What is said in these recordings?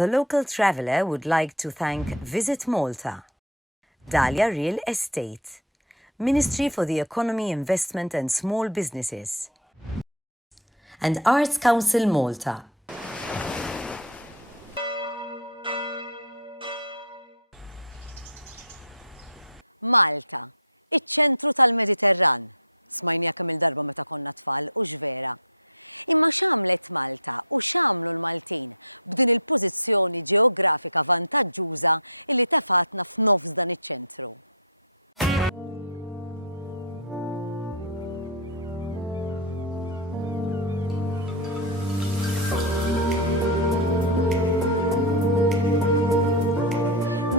The local traveller would like to thank Visit Malta, Dahlia Real Estate, Ministry for the Economy, Investment and Small Businesses, and Arts Council Malta. Malta, iċ-ċentru tal-Mediterran. Smajnija kemm il-darba meta konna tfal u ġvera. Imma x'għamlet Malta u x'għamlu l-Maltin b'din il-pożizzjoni ġeografika vantaġġuża illi tefatna f'nofs dan iċ-ċentru.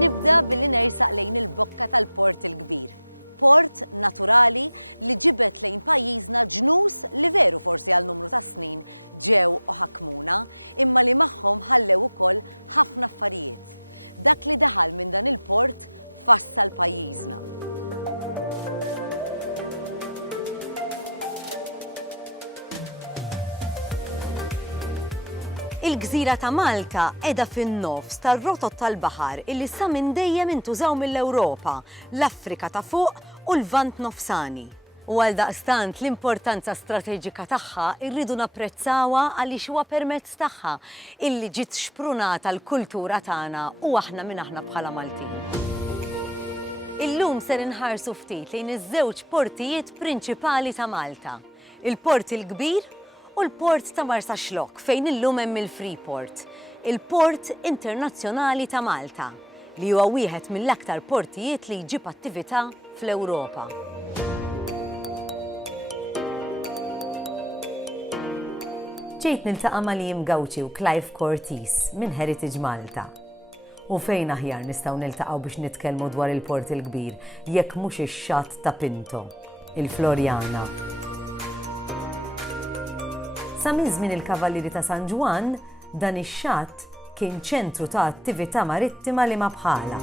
Nibda billi nersaq lejn il-bokka tal-port il-kbir. Port naturali li ġibet lejn pajjiżna ġnus li veru forsi għal numru ta' snin ġew u ħakmuna, imma li magħhom ħallew ukoll ħafna affarijiet. Dak li daħal minn dan il-port fassal pajjiżna. Il-gżira ta' Malta qiegħda fin-nofs tar-rotot tal-baħar illi sa minn dejjem intużaw mill-Ewropa, l-Afrika ta' fuq u l-Lvant nofsani. U għaldaqstant l-importanza strateġika tagħha rridu napprezzawha għaliex huwa permezz tagħha illi ġiet xprunata l-kultura tagħna u aħna minn aħna bħala Maltin. Illum ser inħarsu ftit lejn iż-żewġ portijiet prinċipali ta' Malta, il-Port il-Kbir u l-Port ta' Marsaxlok fejn illum hemm il-Freeport, il-Port Internazzjonali ta' Malta, li huwa wieħed mill-aktar portijiet li jġib attività fl-Ewropa. Ġejt niltaqa' mal-Lim Gauci u Clive Cortis minn Heritage Malta. U fejn aħjar nistgħu niltaqgħu biex nitkellmu dwar il-Port il-Kbir jekk mhux ix-xatt ta' Pinto, il-Florjana. Sa minn żmien il-Kavallieri ta' San Ġwan, dan ix-xatt kien ċentru ta' attività marittima li ma bħala.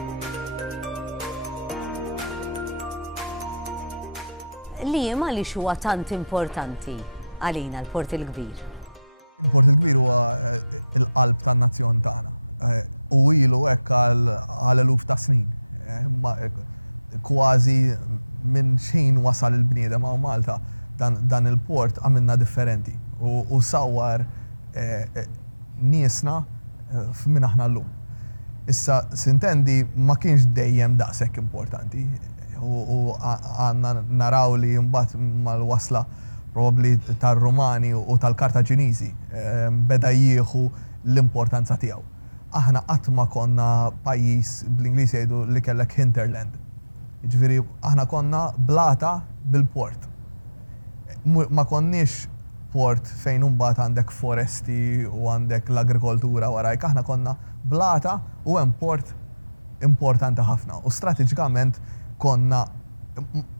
Liem għaliex huwa tant importanti għalina l-Port il-Kbir? Il-Port il-Kbir huwa l-qalb tan-nazzjon tagħna. U ilu hekk għal eluf ta' snin. Kważi minn xejn wasal il-bniedem hawn Malta dan il-port għamilna differenti. U sawwar niesna minn aħna llum. Issa sintendi ma kienx dejjem daqshekk importanti u għandna naraw li mbagħad mal-wasla probabbli tar-Rumani u tal-Kartaġiniżi beda jieħu l-importanza tiegħu. Aħna qatt ma konna pajjiż bl-Ingliż jgħidu li kellek hinterland. Jiġifieri aħna konna blata bil-port. Ma konniex port fejn imbagħad għandek foresti u għandek l-agrikoltura warajk, aħna konna blata u hemm port importanti ħafna u strateġikament konna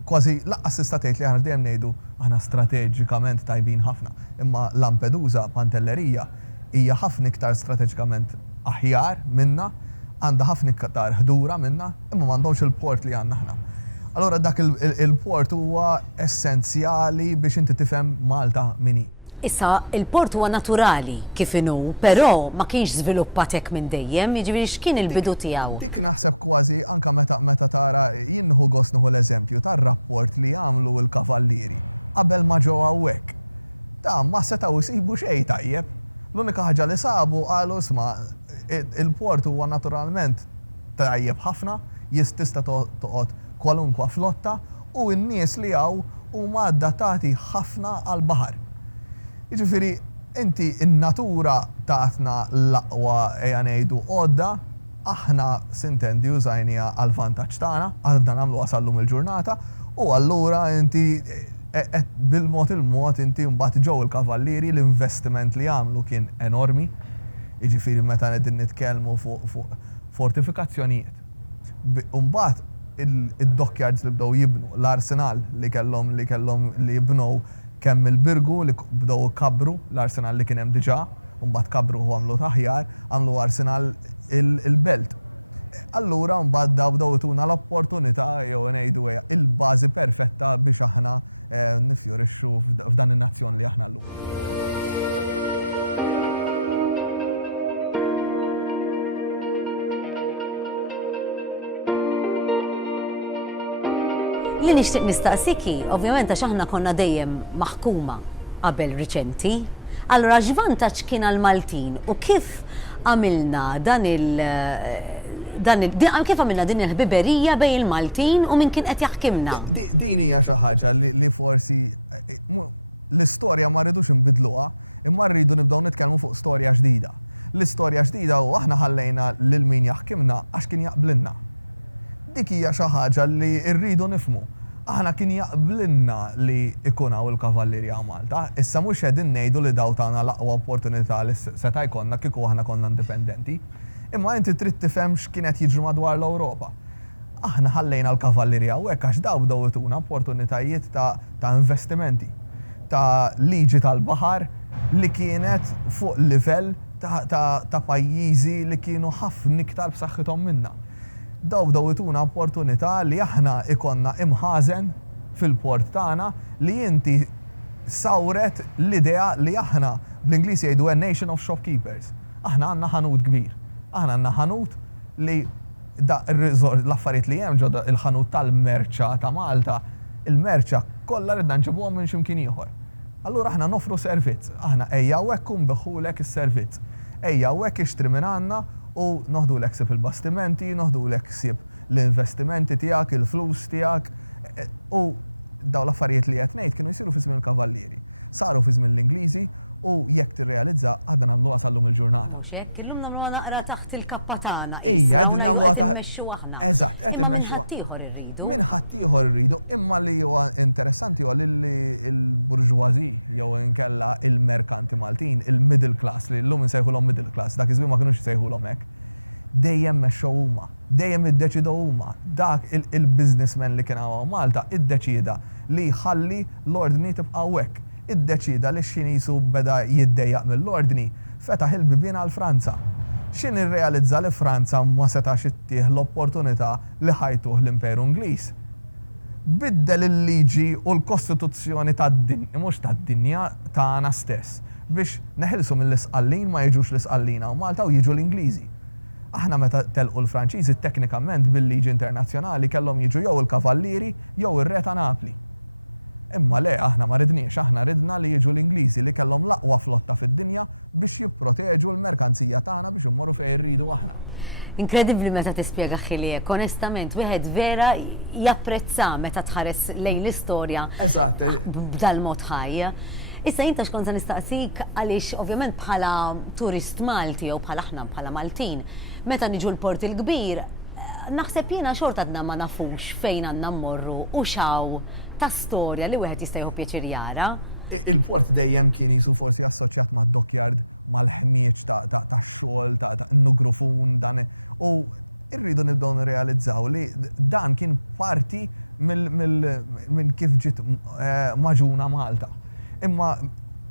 kważi laqqas tista' tgħid li aħna dejjem ngħidu aħna strateġikament tajbin ħafna. Imma Lampedusa, Pantellerija hija ħafna iktar strateġikament aħjar minna, għandha ħafna iktar ħdura minna, imma m'għandhomx il-port li għandna aħna. Allora dak il-port huwa essenzjali biex inti tifhem Malta min hi. Issa, il-port huwa naturali kif inhu, però ma kienx żviluppat hekk minn dejjem, jiġifieri x'kien il-bidu tiegħu? Dik naħseb kważi anke meta tara jien nieħu gost nieħu l-eżempju tar-rapport li għamlu l-Kavallieri qabel ma ġew hawnhekk. Dan ma setgħu jsibu xejn tajjeb. L-unika ħaġa li sabu qalu isma' il-port huwa naturalment tajjeb ħafna, tista' toqgħod kwalunkwa flotta u n-nies li hawn huma adattati ħafna għall-baħar. Jiġifieri inti n-natura tatna l-aqwa ejja ngħidu għodda, aħna sintendi użajnija għall-vantaġġ tagħna, għadna nagħmlu wasallum il-ġurnata u allura inti bil-mod il-mod inti mbagħad ġew il-Kavallieri l-investiment li għamlu kien enormi. Jiġifieri meta qegħdin nitkellmu fuq fortifikazzjonijiet. Mbagħad id-dockyards li bdew jibnu, l-arsenal li kellhom li jibnew kemm il-Birgu li bdew kabru, l-arsenal li kien hemm diġà, u mbagħad kabru u għamlu taħjar, għamlu arsenal il-belt. Allura mbagħad bdew ituna l-opportunità jew ngħidu il-bażi perfetta biex aħna nifjorixxu f'dan in-nazzjon li aħna llum. Li nixtieq nistaqsiki, ovvjament għax aħna konna dejjem maħkuma qabel riċenti. Allura x'vantaġġ kien għall-Maltin u kif għamilna kif għamilna din il-ħbiberija bejn il-Maltin u min kien qed jaħkimna? Din hija xi ħaġa li forsi l-istorja ma rridux inbidluha, imma rridu nibdew nitkellmu fuq storja ġdida. L-istorja ġdida u aħna ħallejna lil min jaħkimna għax kien jaqblinna. Dik hija xi ħaġa li rridu nifhmu. Aħna kien jaqblinna li ikunaw il-kavallerija Malta, issa mhux qegħdin ngħidu li daw tagħna l-aqwa opportunità li seta' jkollna kieku aħna konna indipendenti. Imma inti trid tifhem x'kienet jiġri madwar l-Ewropa. Aħna ħallejna l-kavallerija u hekk għax daw bdew ituna opportunitajiet ta' investimenti, ta' liġi tal-baħar li kienet fuq livell ta' pajjiżi li kienu ħafna iktar b'saħħithom minna. Daw ituna opportunità li aħna ikonna imħażen fil-port tagħna li inti sawret l-idea li aħna bl-Ingliż jgħidu a nation of shopkeepers. Aħna għandna ħanut kbir. Aħna għandna ħanut li l-affarijiet li hemm ġodda il-ħanut tal-merċa ta' Malta, il-merċa kollha ridna nġibuhom minn x'imkien ieħor. Allura aħna nofru servizz, aħna ejja hekk nbeħħulek is-servizz. Ejja hekk ixtri minn għandna u noħdulek sib il-bastimenti, noħdulek sib l-investimenti tiegħek, il-flus tiegħek. U daw l-affarijiet li qed ngħid kienu jsiru fi żmien il-kavallieri. Saru fi żmien l-Ingliżi u jekk tirrealizza għadna nagħmluha sal-lum il-ġurnata. Illum nagħmluha naqra taħt il-kappa tagħna. Ejja, qegħdin nagħmluha taħt immexxu aħna. Eżatt, qed immexxu. Min ħadd ieħor irridu, imma li huwa interessanti huwa li l-burġważi jew inkella il-merkanti Maltin, il-middle class li llum insejħulhom middle class, dak iż-żmien ma kinux jsejħulhom hekk. Dejjem mexxew huma, dejjem iddeċidew huma. Dak il-businessman li kien hawn Malta iddeċida li jħalli l-ordni tibqa' hekk. Iddeċida li x'inisu beda jiddejjaq mill-ordni fetaħ il-bibien għal Franza. X'in irrealizza li Franza ma setax ittieħ l-opportunità li ħajtuh l-Imperu Ingliż. Biddel il-liġi u l-Kostituzzjoni tad-dinja, mhux tad-dinja tagħna stess, biex neħilsu mill-isqallin ma jiġux l-isqallina u Malta u jiġu l-Ingliżi. Aħna meta telqu l-Franċiżi teknikament bil-liġi internazzjonali kellhom jiġu jew il-kavallieri jew ir-re ta' Napli. Imma le, aħna ma ridniex, aħna ridna li jiġu l-Ingliżi li kellhom l-aqwa flotta fid-dinja biex jipproteġu l-merkanzija tagħna biex immorru fejn irridu aħna. Inkredibbli meta tispjega ħiliek, onestament, wieħed vera japprezza meta tħares lejn l-istorja b'dal mod ħaj. Issa jinta xkont se nistaqsik għaliex ovvjament bħala turist Malti jew bħala aħna bħala Maltin, meta niġu l-port il-kbir, naħseb jiena xorta għadna ma nafux fejn għandna mmorru u xaw ta' storja li wieħed jista' jieħu pjaċir jara. Il-port dejjem kien jisu forsi assoċjat ma' dockyard, mal-ħmieġ ta' xogħol, ta' nugrufun, dan. U rridu nibdew nirrealizzaw li dan kien parti minn kif ġiet maġuna Malta. Imma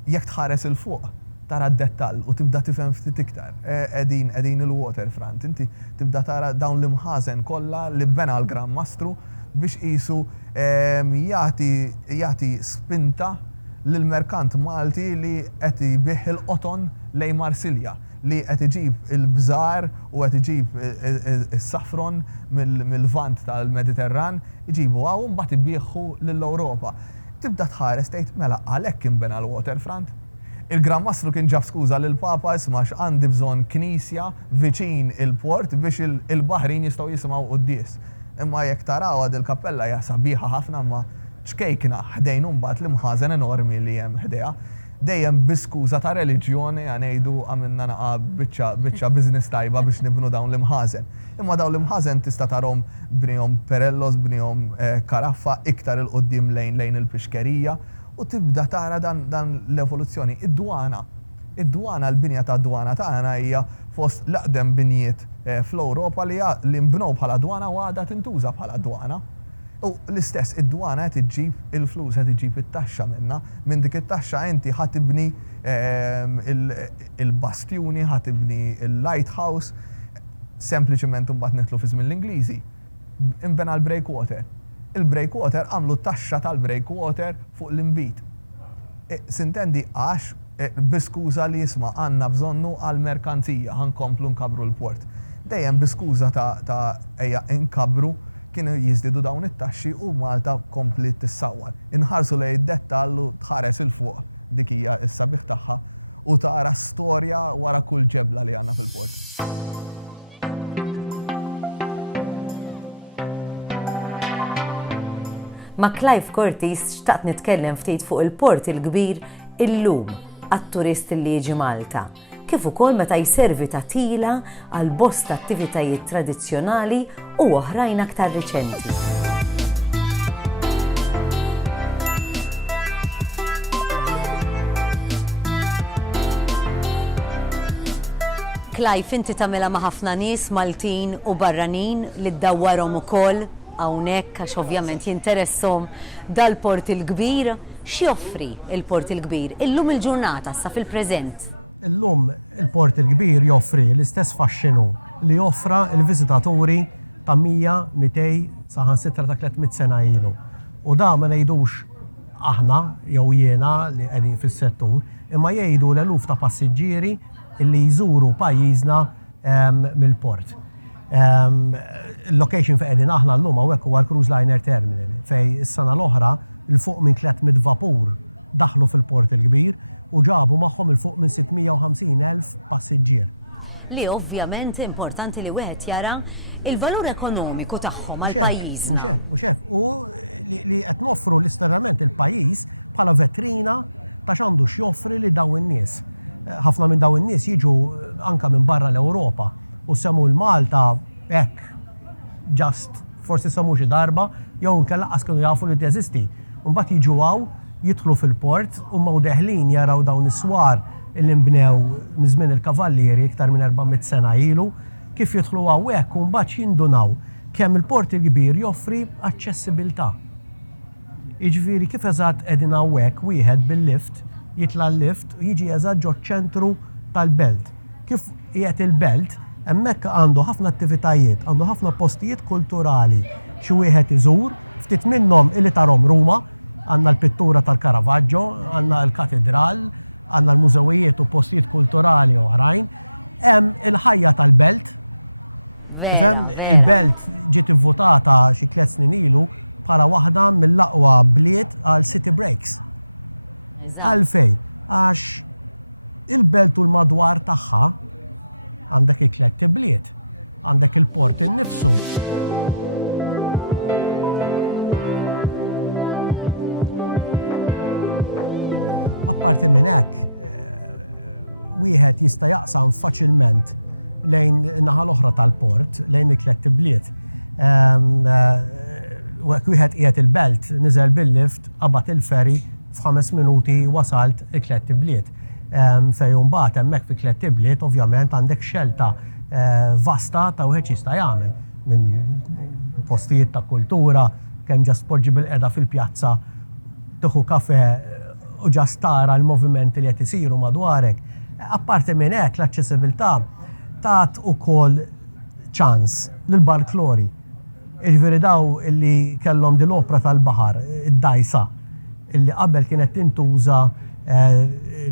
jekk tħares il-fuq, tara d-dettall u tibda tifhem ftit iktar. Qegħdin il-waterfront, inti tibda tara dawn l-imħażen kollha li bena l-Gran Mastru biex qisu jagħti spinta lill-merkant Malti li qed ibih il-qoton lejn Marsilja, li qed iġib il-bżar u qed iġib is-safron mill-vant tal-Mediterran, iġibu u mbagħad ibieħħu lill-Ewropa. Tibda tħares tgħid mela għalhekk inbena l-waterfront. Il-Gran Mastru kien ġab skuża lill-Papa isma' għandi bżonn knisja viċin il-port biex il-baħrin jistgħu jisimgħu qudies. Imma jekk taraw għad il-kappella hija sabiħa ħafna ma ċkejkna ħdejn mbagħad l-imħażen enormi li hemm ħdejha. Dejjem biskuża ta' reliġjoni għanejdu għamilna naqa' biċċa business tajba biex nibnu dawn l-imħażen. Imma dawn l-imħażen tista' tarhom bnihom Perellos, bnihom Karaffa iktar il-qudiem lejn il-pixkerija u tibda tara dan l-evoluzzjoni. Id-dwana, l-binja ta' dwana tagħna hija fost l-aqdem binjiet fl-Ewropa li nbnew bħala dwana u għadha tintuża bħala dwana. U l-istess, id-dwana qed iġġib il-flus, qed iġġib it-taxxa minnha, minn dik it-taxxa inti ħadd tibni il-bastjuni, ħadd tibni il-lighthouse, sempliċement imbagħad nitlu fi żmien l-Ingliżi. Inbena l-breakwater. Il-breakwater għamlu taxxa tal-breakwater fuq l-imbit. Sintendi għax biskuża li jisma' għandna bżonnu għall-merkanzija ħankomplu nkabru l-port. Dejjem biskuża ta' ejja nkabru kienu jiżdiedu dawn it-taxxi u Malta komplit tissawwar. Inħarsu lejn id-dettall u tħares il fuq dik hija s-sabiħ tagħha u tara storja wara kull ġebla li għandna fil-port. Ma' Clive Cortis xtaqt nitkellem ftit fuq il-port il-kbir illum għat-turist li jiġi Malta, kif ukoll meta jservi tagħtila għal bosta attivitajiet tradizzjonali u oħrajn aktar riċenti. Clive, inti tagħmilha ma' ħafna nies Maltin u barranin li ddawwarhom ukoll hawnhekk għax ovvjament jinteresshom dal-port il-kbir. X'joffri il-port il-kbir illum il-ġurnata sa fil-preżent? Illum il-port il-kbir joffri l-istess faxxinu li joffra il-viżitaturi ta' 100, 200 saħansitra ta' 300 sena ilu. U da ma ngħidux aħna jew jiena li qegħdin fis-settur, imma jgħidu l-eluf ta' passiġġieri li jżuru pajjiżna mill-port. Il-location fejn qegħdin aħna llum hawnhekk huwa l-Cruise Liner Terminal fejn is-sena l-oħra il-fuq minn 300 vapur daħlu fil-port il-kbir u ġabu magħhom il-fuq minn 650,000 passiġġier. Li ovvjament importanti li wieħed jara il-valur ekonomiku tagħhom għal pajjiżna. Mhux hekk. U li qed noffru literalment il-pajjiż bħala vetrina ta' x'għandu x'joffri li dawn in-nies. Ħafna minn dawn in-nies jiġu anke minn barra l-Ewropa u semmu l-Malta hekk ġast forsi semmu xi darba jew inkella qas kienu jafu li teżisti. Mbagħad jiġu hawn jidħlu fil-port u ma' deħlin jaraw dawn is-swar li nbnew minn żmien il-kavallieri iktar minn 400 sena ilu, kif jidħlu hawnhekk u mbagħad jindunaw kemm il-port il-kbir joffri aċċessibilità. Jiġifieri kif eżatt qegħdin hawnhekk wieħed bil-lift jitla l-lift u jiġi eżatt ġo ċentru tal-belt. Kif qiegħed il-belt hemmhekk għandu ħafna attivitajiet, għandu ħafna postijiet kulturali xi wieħed iżur, ftit minnhom illi tarhom Ruma, għandna l-pittura tal-Caravaggio, għandna l-katedral, għandna l-mużewijiet u postijiet kulturali oħrajn. Hemm il-ħajja tal-belt. Il-belt ġiet ivvutata xi 3 snin ilu bħala waħda mill-aqwa bliet għal city breaks. Għalfejn, għax il-belt u l-madwar tagħha għandek il-3 bliet, għandek il-port innifsu. Apparti minn hekk, wieħed jista' jaqsam faċilment lejn naħa l-oħra tal-port, lejn il-3 bliet. Wieħed qiegħed il-belt, niżel bil-lift, qabad il-ferry f'5 minuti wasalt il-3 bliet. Fejn mbagħad hemmhekk fi 3 bliet ovvjament għandek xelta vasta ta' wieħed jista' jagħmel minn postijiet ta' kultura, kemm ġast poġġi bil-qiegħda fil-pjazza tieħu kafe u ġast tara l-movimenti li qed isiru madwarek. Apparti minn hekk l-aċċessibilità tat ukoll ċans lill-barklori. Jiġifieri daw illi kellhom din l-opra tal-baħar, id-dajsa, illi qabel kienet tintuża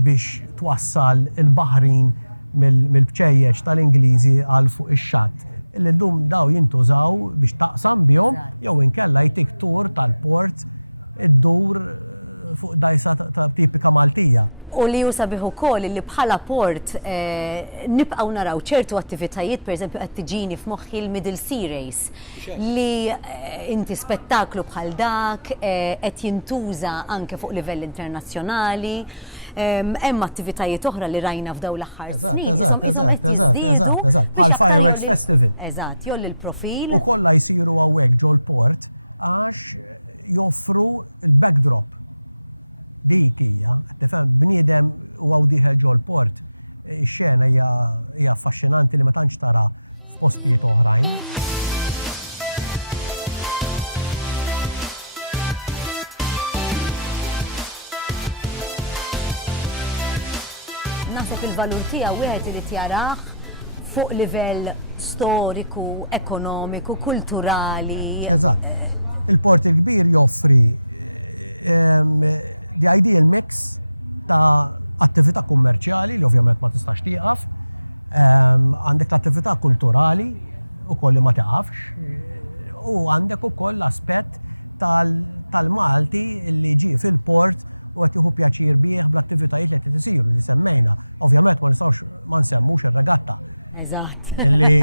biex twassal il-baħrin mill-bċejjeġ tal-Ingliżi għal fuq ix-xatt. Illi llum daw jintużaw biex taqsam bihom jew inkella jtik tur tal-port id-dur fuq dajsa ta' tipika Maltija. U li sabiħ ukoll li bħala port nibqgħu naraw ċertu attivitajiet, pereżempju qed tiġini f'moħħi l-Middle Sea Race li inti spettaklu bħal dak qed jintuża anke fuq livell internazzjonali. Hemm attivitajiet oħra li rajna f'dawn l-aħħar snin. Eżatt. Bħal Fireworks Festival. Eżatt, joll il-profil. U kollha jsiru hawnhekk ġol port għax joffru l-backdrop. Dik hija, tifhem, bniedem u għawdiħel ġol port. Ix-xena hija affaxxinanti li ma tantx tara f'postijiet oħrajn. Naħseb il-valur tiegħu wieħed irid jarah fuq livell storiku, ekonomiku, kulturali. Eżatt. Il-port il-kbir joffri the ideal mix ta' attività kummerċjali li ovvjament ma tistax tieqaf, għandek l-attività kulturali ukoll li ma tieqafx, u għandek ukoll l-aspett tal-Malti li ġi fil-port u għet juhu pjaċir bieħ bl-attivitajiet li għet isiru li semmejna. Ovvjament ma nistawx ma nsemmux il-regatta. Eżatt. Illi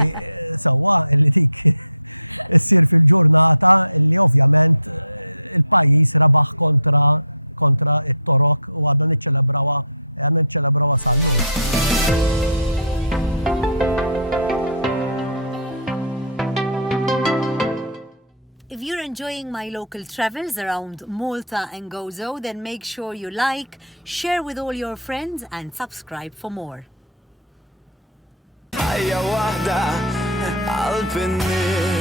sawa, illi dik issir fil-ġurnata illi ovvjament il-pajis rabaħ kontra it-torok u għadna niċċelebrawa sal-lum. If you're enjoying my local travels around Malta and Gozo, then make sure you like, share with all your friends and subscribe for more. Ħajja waħda għal-pinni